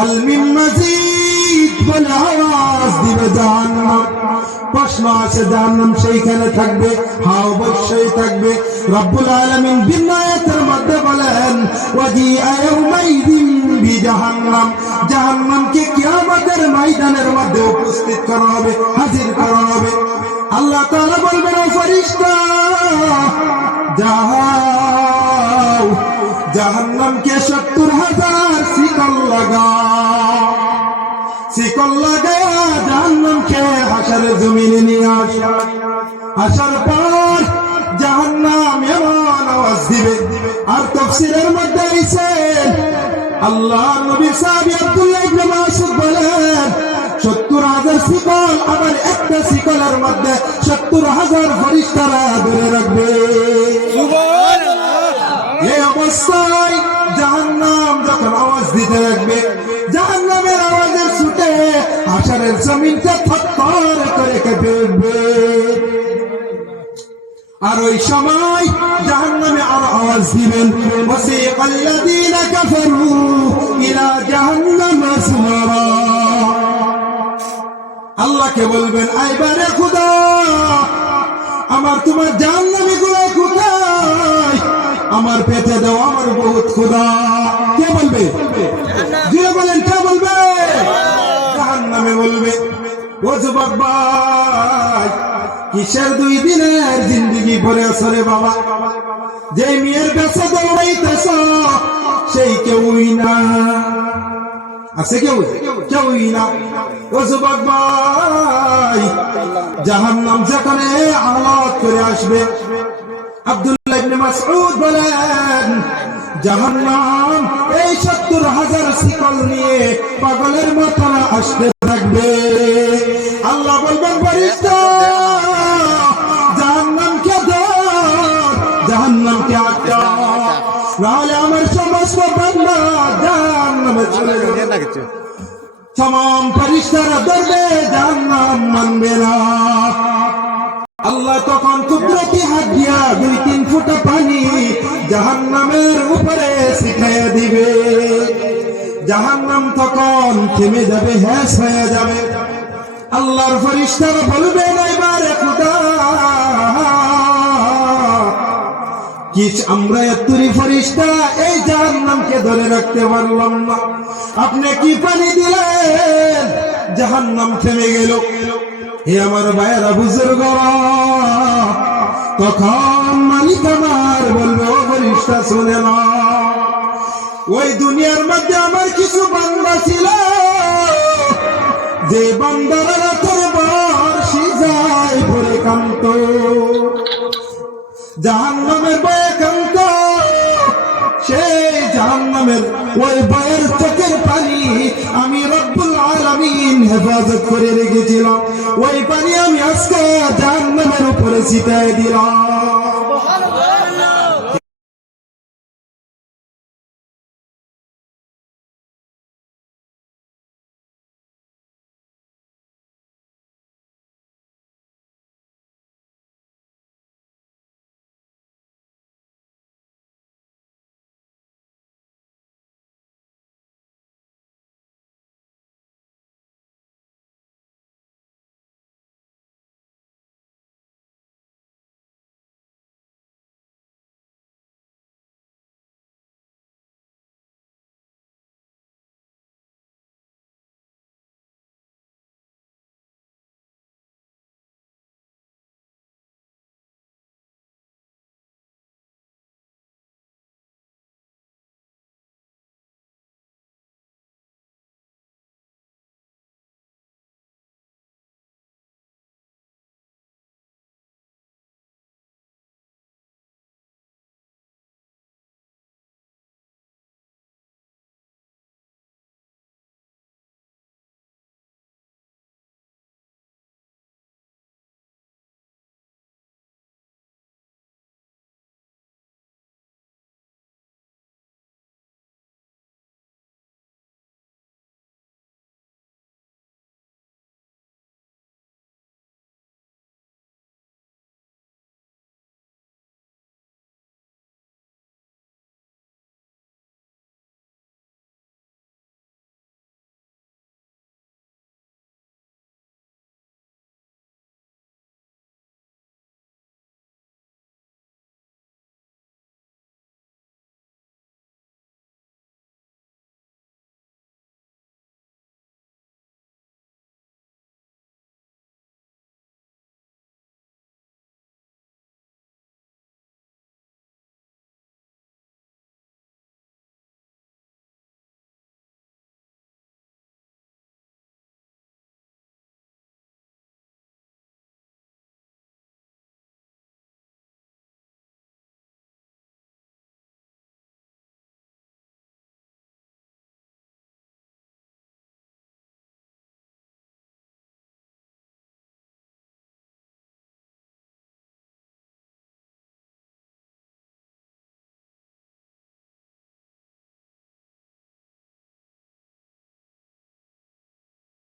হাল মিন মাজিদ বলে আওয়াজ দিবে জাহান্নাম। প্রশ্ন আছে জাহান্নাম সেইখানে থাকবে? হ্যাঁ অবশ্যই থাকবে। রব্বুল আলামিন ভিন্ন আয়াতের মধ্যে বলেন ওয়াজিআ ইয়াউমাইযিন বিজাহান্নাম, জাহান্নামকে কিয়ামতের ময়দানের মধ্যে উপস্থিত করা হবে, হাজির করা হবে। আল্লাহ তাআলা বলবেন ও ফেরেশতা যাও জাহান্নামকে 70,000 শিকল লাগাও, শিকল লাগায়া জাহান্নামকে হাশরের জমিনে নিয়ে আসা। আসার পর জাহান্নাম এমন আওয়াজ দিবে। আর তাফসীরের মধ্যে আছে আল্লাহ নবী সাহাবী আব্দুল্লাহ ইবনে মাসউদ বলেন 70,000 শিকল, আবার একটা শিকলের মধ্যে 70,000 ফেরেশতারা ধরে রাখবে। সুবহানাল্লাহ। এই অবস্থায় জাহান্নাম যখন আওয়াজ দিতে লাগবে, জাহান্নামের আওয়াজের ছুটে হাশরের জমিনটা থরথর করে কেঁপে উঠবে। আর ওই সময় জাহান্নামে আর আওয়াজ দিবেন ওয়াসিকাল্লাযীনা কাফারু ইলা জাহান্নামা যুমারা। আল্লাহকে বলবেন আইবারে খোদা আমার তোমার জাহান্নামী গুলো কোথায়? আমার পেটে দাও, আমার বহুত খোদা। কে বলবে? জিয়া বলেন কে বলবে? জাহান্নামে বলবে ও যুবক ভাই কিসের 2 দিনের জিন্দেগি ভরে আসরে বাবা, যে মেয়ের কাছে দৌড়াইতেছ সেই কেউই না। আছে কেউই না। ও যুবক ভাই জাহান্নাম যেখানে আলাদ করে আসবে, আব্দুল্লাহ ইবনে মাসউদ বলেন জাহান্নাম এই 70,000 শিকল নিয়ে পাগলের মতো আসতে থাকবে। আল্লাহ বলবেন ফেরেশতা জাহান্নামকে ধর, জাহান্নামকে আটকা, নাহলে আমার সমস্ত বান্দা জাহান্নামে চলে যাবে। तमाम फरिश्तारा धरবে, জাহান্নাম মানবে না। আল্লাহ তখন কুদরতি হাত দিয়া 2-3 ফোঁটা পানি জাহান্নামের উপরে ছিটাইয়া দিবে। জাহান্নাম তখন থেমে যাবে, হ্যাস হয়ে যাবে। আল্লাহর ফেরেশতারা বলবেন এবারে খোদা কি আমরা এতরি ফেরেশতা এই জাহান্নামকে ধরে রাখতে পারলাম না, আপনি কি পানি দিলেন জাহান্নাম থেমে গেল। হে আমার ভাইয়েরা বুজুর্গরা, তখন মালিক আমার বলবে ও ফেরেশতা শুনে না, ওই দুনিয়ার মধ্যে আমার কিছু বান্দা ছিল যে বান্দারা রাতের পর সিজায় ভরে কান্ত, জাহান্নামের ভয়ে কান্ত। সেই জাহান্নামের ওই ভয়ের চোখের পানি আমি রব্বুল আলামিন হেফাজত করে রেখেছিলাম, ওই পানি আমি আজকে জাহান্নামের উপরে ছিটায় দিলাম।